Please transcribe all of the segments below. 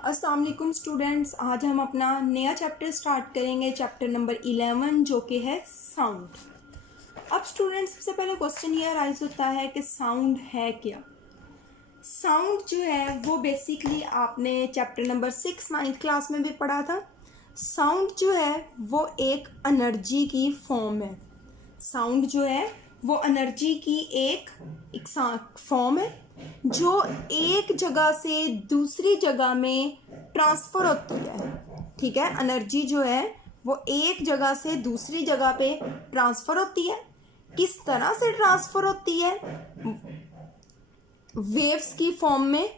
अस्सलाम वालेकुम स्टूडेंट्स, आज हम अपना नया चैप्टर स्टार्ट करेंगे, चैप्टर नंबर 11 जो कि है साउंड। अब स्टूडेंट्स सबसे पहले क्वेश्चन ये अराइज होता है कि साउंड है क्या। साउंड जो है वो बेसिकली आपने चैप्टर नंबर 6 9th क्लास में भी पढ़ा था। साउंड जो है वो एक एनर्जी की फॉर्म है। साउंड जो है वो एनर्जी की एक फॉर्म है जो एक जगह से दूसरी जगह में ट्रांसफ़र होती है। ठीक है, एनर्जी जो है वो एक जगह से दूसरी जगह पे ट्रांसफ़र होती है। किस तरह से ट्रांसफ़र होती है? वेव्स की फॉर्म में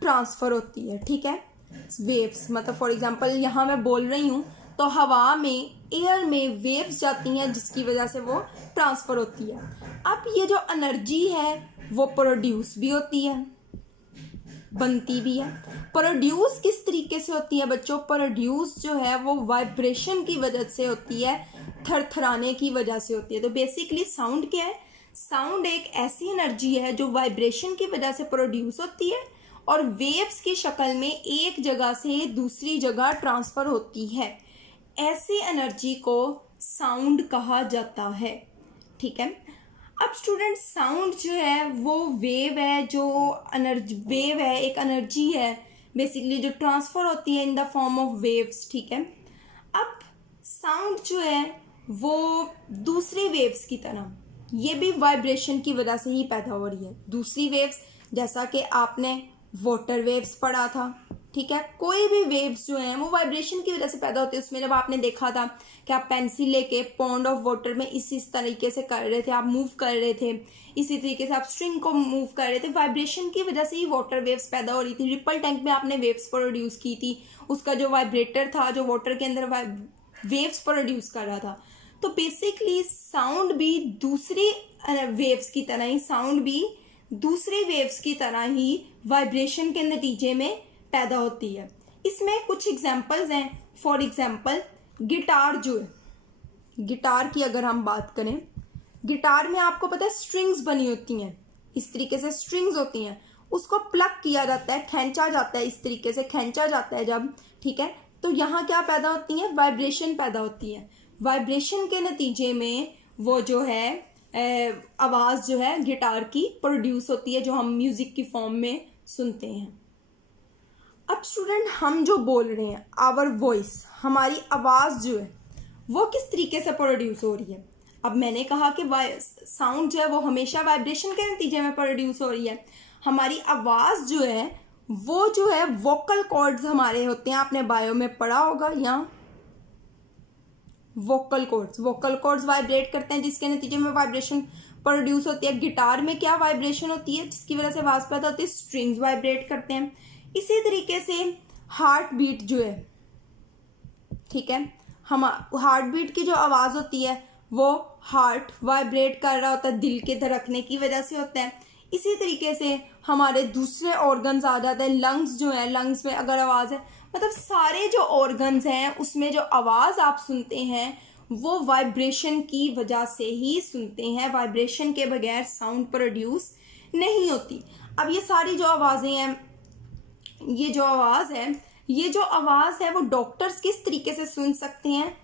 ट्रांसफ़र होती है। ठीक है, वेव्स मतलब फॉर एग्जांपल यहाँ मैं बोल रही हूँ तो हवा में, एयर में वेव्स जाती हैं जिसकी वजह से वो ट्रांसफ़र होती है। अब ये जो एनर्जी है वो प्रोड्यूस भी होती है, बनती भी है। प्रोड्यूस किस तरीके से होती है बच्चों? प्रोड्यूस जो है वो वाइब्रेशन की वजह से होती है, थरथराने की वजह से होती है। तो बेसिकली साउंड क्या है? साउंड एक ऐसी एनर्जी है जो वाइब्रेशन की वजह से प्रोड्यूस होती है और वेव्स की शक्ल में एक जगह से दूसरी जगह ट्रांसफ़र होती है। ऐसी एनर्जी को साउंड कहा जाता है। ठीक है, अब स्टूडेंट साउंड जो है वो वेव है, जो एनर्जी वेव है, एक एनर्जी है बेसिकली जो ट्रांसफ़र होती है इन द फॉर्म ऑफ वेव्स। ठीक है, अब साउंड जो है वो दूसरी वेव्स की तरह ये भी वाइब्रेशन की वजह से ही पैदा हो रही है। दूसरी वेव्स जैसा कि आपने वाटर वेव्स पढ़ा था। ठीक है, कोई भी वेव्स जो हैं वो वाइब्रेशन की वजह से पैदा होती है। उसमें जब आपने देखा था कि आप पेंसिल लेके पॉन्ड ऑफ वाटर में इस तरीके से कर रहे थे, आप मूव कर रहे थे, इसी तरीके से आप स्ट्रिंग को मूव कर रहे थे, वाइब्रेशन की वजह से ही वाटर वेव्स पैदा हो रही थी। रिपल टैंक में आपने वेव्स प्रोड्यूस की थी, उसका जो वाइब्रेटर था जो वाटर के अंदर वेव्स प्रोड्यूस कर रहा था। तो बेसिकली साउंड भी दूसरी वेव्स की तरह ही, साउंड भी दूसरी वेव्स की तरह ही वाइब्रेशन के नतीजे में पैदा होती है। इसमें कुछ एग्जांपल्स हैं। फॉर एग्जांपल गिटार जो है, गिटार की अगर हम बात करें, गिटार में आपको पता है स्ट्रिंग्स बनी होती हैं, इस तरीके से स्ट्रिंग्स होती हैं, उसको प्लग किया जाता है, खींचा जाता है, इस तरीके से खींचा जाता है जब, ठीक है, तो यहाँ क्या पैदा होती है? वाइब्रेशन पैदा होती है। वाइब्रेशन के नतीजे में वो जो है आवाज़ जो है गिटार की प्रोड्यूस होती है जो हम म्यूज़िक की फॉर्म में सुनते हैं। अब स्टूडेंट हम जो बोल रहे हैं, आवर वॉइस, हमारी आवाज़ जो है वो किस तरीके से प्रोड्यूस हो रही है? अब मैंने कहा कि साउंड जो है वो हमेशा वाइब्रेशन के नतीजे में प्रोड्यूस हो रही है। हमारी आवाज़ जो है वो जो है वोकल कॉर्ड्स हमारे होते हैं, आपने बायो में पढ़ा होगा। यहाँ वोकल कॉर्ड्स वाइब्रेट करते हैं जिसके नतीजे में वाइब्रेशन प्रोड्यूस होती है। गिटार में क्या वाइब्रेशन होती है जिसकी वजह से आवाज़ पैदा होती है? स्ट्रिंग्स वाइब्रेट करते हैं। इसी तरीके से हार्ट बीट जो है, ठीक है, हम हार्ट बीट की जो आवाज़ होती है वो हार्ट वाइब्रेट कर रहा होता है, दिल के धड़कने की वजह से होता है। इसी तरीके से हमारे दूसरे ऑर्गन्स आ जाते हैं। लंग्स जो है, लंग्स में अगर आवाज़ है, मतलब सारे जो ऑर्गन्स हैं उसमें जो आवाज़ आप सुनते हैं वो वाइब्रेशन की वजह से ही सुनते हैं। वाइब्रेशन के बगैर साउंड प्रोड्यूस नहीं होती। अब ये सारी जो आवाज़ें हैं, ये जो आवाज़ है वो डॉक्टर्स किस तरीके से सुन सकते हैं?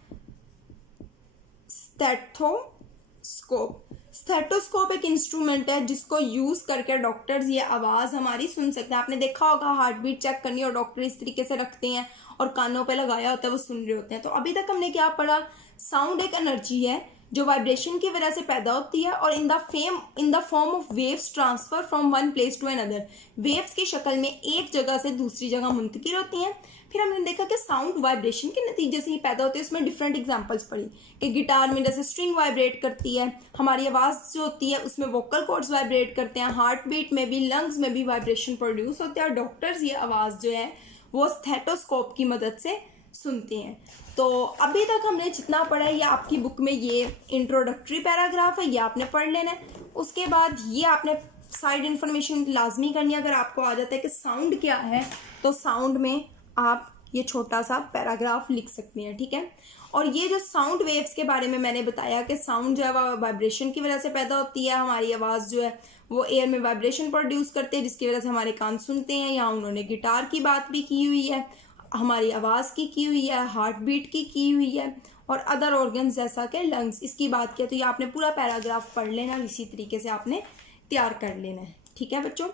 स्टेथोस्कोप एक इंस्ट्रूमेंट है जिसको यूज़ करके डॉक्टर्स ये आवाज़ हमारी सुन सकते हैं। आपने देखा होगा हार्ट बीट चेक करनी और डॉक्टर इस तरीके से रखते हैं और कानों पे लगाया होता है, वो सुन रहे होते हैं। तो अभी तक हमने क्या पढ़ा? साउंड एक एनर्जी है जो वाइब्रेशन की वजह से पैदा होती है और in the form of waves transfer from one place to another. Waves की शक्ल में एक जगह से दूसरी जगह मुंतकिल होती हैं। फिर हमने देखा कि साउंड वाइब्रेशन के नतीजे से ही पैदा होती है। उसमें डिफरेंट एग्जांपल्स पढ़ी कि गिटार में जैसे स्ट्रिंग वाइब्रेट करती है, हमारी आवाज़ जो होती है उसमें वोकल कॉर्ड्स वाइब्रेट करते हैं, हार्ट बीट में भी, लंग्स में भी वाइब्रेशन प्रोड्यूस होते हैं और डॉक्टर्स ये आवाज़ जो है वो स्टेथोस्कोप की मदद से सुनते हैं। तो अभी तक हमने जितना पढ़ा है ये आपकी बुक में ये इंट्रोडक्टरी पैराग्राफ है, ये आपने पढ़ लेना है। उसके बाद ये आपने साइड इन्फॉर्मेशन लाजमी करनी है। अगर आपको आ जाता है कि साउंड क्या है तो साउंड में आप ये छोटा सा पैराग्राफ लिख सकते हैं। ठीक है, और ये जो साउंड वेव्स के बारे में मैंने बताया कि साउंड जो है वो वाइब्रेशन की वजह से पैदा होती है, हमारी आवाज़ जो है वो एयर में वाइब्रेशन प्रोड्यूस करते हैं जिसकी वजह से हमारे कान सुनते हैं। यहाँ उन्होंने गिटार की बात भी की हुई है, हमारी आवाज़ की हुई है, हार्ट बीट की हुई है, और अदर ऑर्गन्स जैसा कि लंग्स, इसकी बात किया। तो ये आपने पूरा पैराग्राफ पढ़ लेना और इसी तरीके से आपने तैयार कर लेना है। ठीक है बच्चों।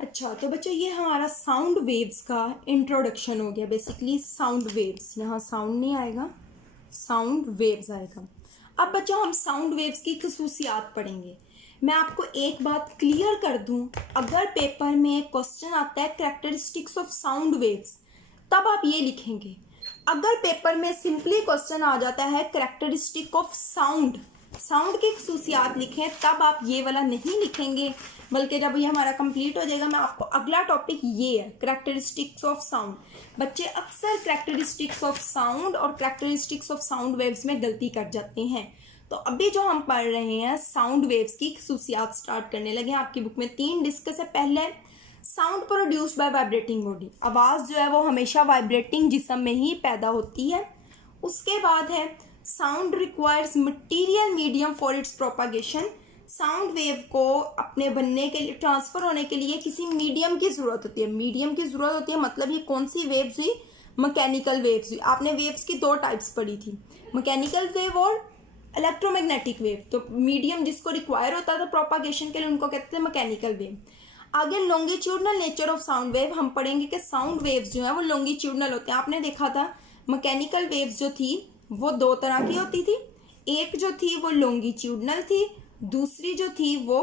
अच्छा, तो बच्चों ये हमारा साउंड वेव्स का इंट्रोडक्शन हो गया। बेसिकली साउंड वेव्स, यहाँ साउंड नहीं आएगा, साउंड वेव्स आएगा। अब बच्चों हम साउंड वेव्स की खसूसियात पढ़ेंगे। मैं आपको एक बात क्लियर कर दूं, अगर पेपर में क्वेश्चन आता है कैरेक्टरिस्टिक्स ऑफ साउंड वेव्स, तब आप ये लिखेंगे। अगर पेपर में सिंपली क्वेश्चन आ जाता है कैरेक्टरिस्टिक ऑफ साउंड, साउंड की खसूसियात लिखें, तब आप ये वाला नहीं लिखेंगे, बल्कि जब ये हमारा कंप्लीट हो जाएगा मैं आपको अगला टॉपिक ये है कैरेक्टरिस्टिक्स ऑफ साउंड। बच्चे अक्सर कैरेक्टरिस्टिक्स ऑफ साउंड और कैरेक्टरिस्टिक्स ऑफ साउंड वेव्स में गलती कर जाते हैं। तो अभी जो हम पढ़ रहे हैं साउंड वेव्स की खसूसियात स्टार्ट करने लगे हैं। आपकी बुक में 3 डिस्कस है। पहले sound produced by vibrating body, आवाज़ जो है वो हमेशा वाइब्रेटिंग जिस्म में ही पैदा होती है। उसके बाद है sound requires material medium for its propagation, sound wave को अपने बनने के लिए, ट्रांसफ़र होने के लिए किसी मीडियम की ज़रूरत होती है। मीडियम की ज़रूरत होती है मतलब ये कौन सी वेव्स हुई, मैकेनिकल वेव्स हुई। आपने वेव्स की 2 टाइप्स पढ़ी थी, मैकेनिकल वेव और इलेक्ट्रोमैग्नेटिक वेव। तो मीडियम जिसको रिक्वायर होता था प्रोपागेशन के लिए उनको कहते हैं मैकेनिकल वेव। आगे longitudinal nature of sound wave हम पढ़ेंगे कि साउंड वेव्स जो है वो लॉन्गिट्यूडनल होते हैं। आपने देखा था मैकेनिकल वेव्स जो थी वो 2 तरह की होती थी, एक जो थी वो लॉन्गिट्यूडनल थी, दूसरी जो थी वो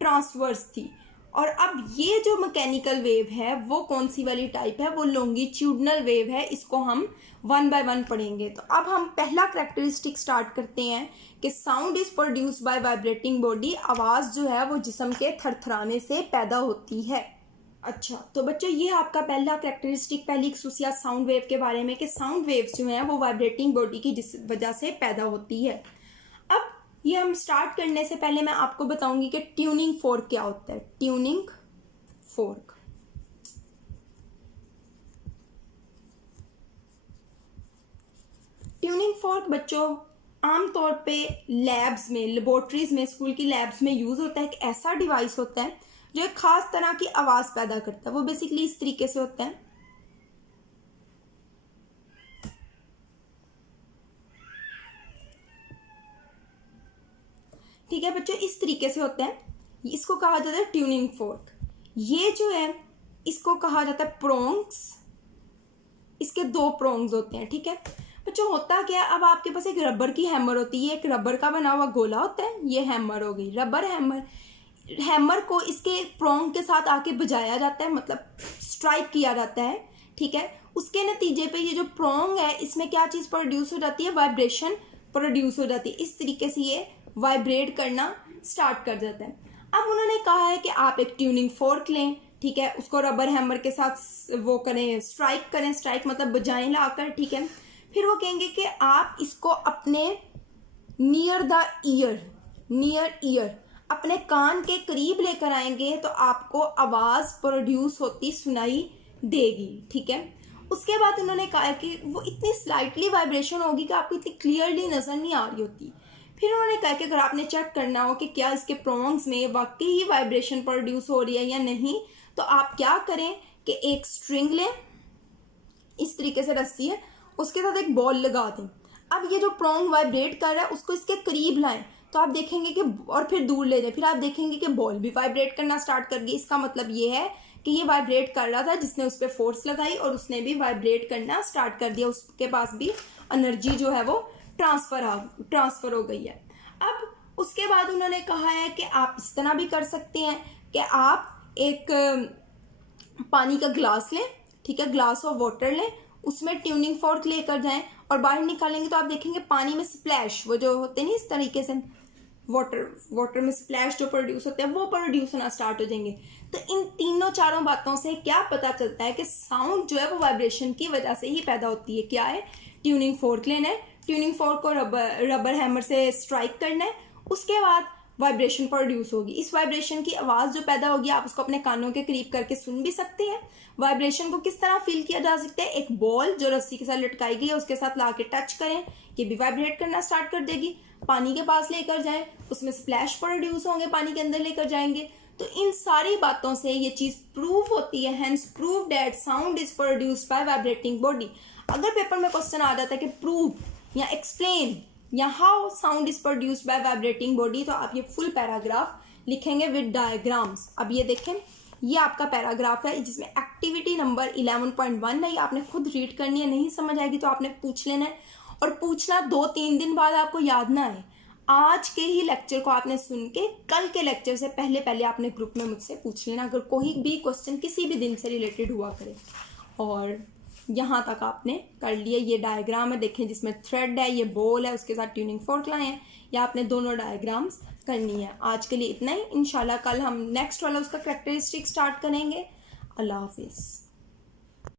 ट्रांसवर्स थी। और अब ये जो मैकेनिकल वेव है वो कौन सी वाली टाइप है, वो लॉन्गिट्यूडनल वेव है। इसको हम 1 बाय 1 पढ़ेंगे। तो अब हम पहला कैरेक्टरिस्टिक स्टार्ट करते हैं कि sound is produced by vibrating body, आवाज़ जो है वो जिस्म के थरथराने से पैदा होती है। अच्छा, तो बच्चों ये आपका पहला कैरेक्टरिस्टिक, पहली खसूसियत साउंड वेव के बारे में कि साउंड वेव्स जो हैं वो वाइब्रेटिंग बॉडी की जिस वजह से पैदा होती है। अब ये हम स्टार्ट करने से पहले मैं आपको बताऊंगी कि ट्यूनिंग फोर्क क्या होता है। ट्यूनिंग फोर्क, ट्यूनिंग फोर्क बच्चों आमतौर पे लैब्स में, लेबोरेटरीज में, स्कूल की लैब्स में यूज होता है। एक ऐसा डिवाइस होता है जो एक खास तरह की आवाज पैदा करता है। वो बेसिकली इस तरीके से होता है। ठीक है बच्चों, इस तरीके से होता है। इसको कहा जाता है ट्यूनिंग फोर्क। ये जो है इसको कहा जाता है प्रोंग्स। इसके 2 प्रोंग्स होते हैं। ठीक है बच्चों, होता क्या है, अब आपके पास एक रबर की हैमर होती है, एक रबर का बना हुआ गोला होता है, ये हैमर हो गई रबर हैमर। हैमर को इसके प्रोंग के साथ आके बजाया जाता है, मतलब स्ट्राइक किया जाता है। ठीक है, उसके नतीजे पे ये जो प्रोंग है इसमें क्या चीज़ प्रोड्यूस हो जाती है, वाइब्रेशन प्रोड्यूस हो जाती है। इस तरीके से ये वाइब्रेट करना स्टार्ट कर जाता है। अब उन्होंने कहा है कि आप एक ट्यूनिंग फोर्क लें, ठीक है, उसको रबर हैमर के साथ वो करें, स्ट्राइक करें, स्ट्राइक मतलब बजाएं लाकर। ठीक है, फिर वो कहेंगे कि आप इसको अपने नियर द ईयर, अपने कान के करीब लेकर आएंगे तो आपको आवाज़ प्रोड्यूस होती सुनाई देगी। ठीक है, उसके बाद उन्होंने कहा कि वो इतनी स्लाइटली वाइब्रेशन होगी कि आपको इतनी क्लियरली नज़र नहीं आ रही होती। फिर उन्होंने कहा कि अगर आपने चेक करना हो कि क्या इसके प्रोंग्स में वाकई ही वाइब्रेशन प्रोड्यूस हो रही है या नहीं, तो आप क्या करें कि एक स्ट्रिंग लें, इस तरीके से रस्सी है, उसके साथ एक बॉल लगा दें। अब ये जो प्रोंग वाइब्रेट कर रहा है उसको इसके करीब लाएं तो आप देखेंगे कि, और फिर दूर ले जाएं, फिर आप देखेंगे कि बॉल भी वाइब्रेट करना स्टार्ट कर गई। इसका मतलब ये है कि ये वाइब्रेट कर रहा था, जिसने उस पर फोर्स लगाई और उसने भी वाइब्रेट करना स्टार्ट कर दिया, उसके पास भी एनर्जी जो है वो ट्रांसफ़र हो गई है। अब उसके बाद उन्होंने कहा है कि आप इस तरह भी कर सकते हैं कि आप एक पानी का ग्लास लें, ठीक है, ग्लास ऑफ वाटर लें, उसमें ट्यूनिंग फोर्क लेकर जाएं और बाहर निकालेंगे तो आप देखेंगे पानी में स्प्लैश, वो जो होते हैं ना इस तरीके से वाटर में स्प्लैश जो प्रोड्यूस होते हैं वो प्रोड्यूस होना स्टार्ट हो जाएंगे। तो इन 3-4 बातों से क्या पता चलता है कि साउंड जो है वो वाइब्रेशन की वजह से ही पैदा होती है। क्या है, ट्यूनिंग फोर्क लेना है, ट्यूनिंग फोर्क को रबर हैमर से स्ट्राइक करना है, उसके बाद वाइब्रेशन प्रोड्यूस होगी। इस वाइब्रेशन की आवाज़ जो पैदा होगी आप उसको अपने कानों के करीब करके सुन भी सकते हैं। वाइब्रेशन को किस तरह फील किया जा सकता है, एक बॉल जो रस्सी के साथ लटकाई गई है उसके साथ ला के टच करें, ये भी वाइब्रेट करना स्टार्ट कर देगी। पानी के पास लेकर जाएं, उसमें स्प्लैश प्रोड्यूस होंगे, पानी के अंदर लेकर जाएंगे। तो इन सारी बातों से ये चीज़ प्रूव होती है, hence prove that sound is produced by vibrating body. अगर पेपर में क्वेश्चन आ जाता है कि प्रूव या एक्सप्लेन या how sound is produced by vibrating body, तो आप ये फुल पैराग्राफ लिखेंगे विद डायग्राम्स। अब ये देखें, ये आपका पैराग्राफ है जिसमें एक्टिविटी नंबर 11.1 है, ये आपने खुद रीड करनी है। नहीं समझ आएगी तो आपने पूछ लेना है, और पूछना 2-3 दिन बाद आपको याद ना आए। आज के ही लेक्चर को आपने सुन के कल के लेक्चर से पहले पहले आपने ग्रुप में मुझसे पूछ लेना, अगर कोई भी क्वेश्चन किसी भी दिन से रिलेटेड हुआ करे। और यहाँ तक आपने कर लिया। ये डायग्राम है, देखें, जिसमें थ्रेड है, ये बॉल है, उसके साथ ट्यूनिंग फोर्क लाए हैं। या आपने दोनों डायग्राम्स करनी है। आज के लिए इतना ही। इंशाल्लाह कल हम नेक्स्ट वाला उसका कैरेक्टरिस्टिक स्टार्ट करेंगे। अल्लाह हाफिज़।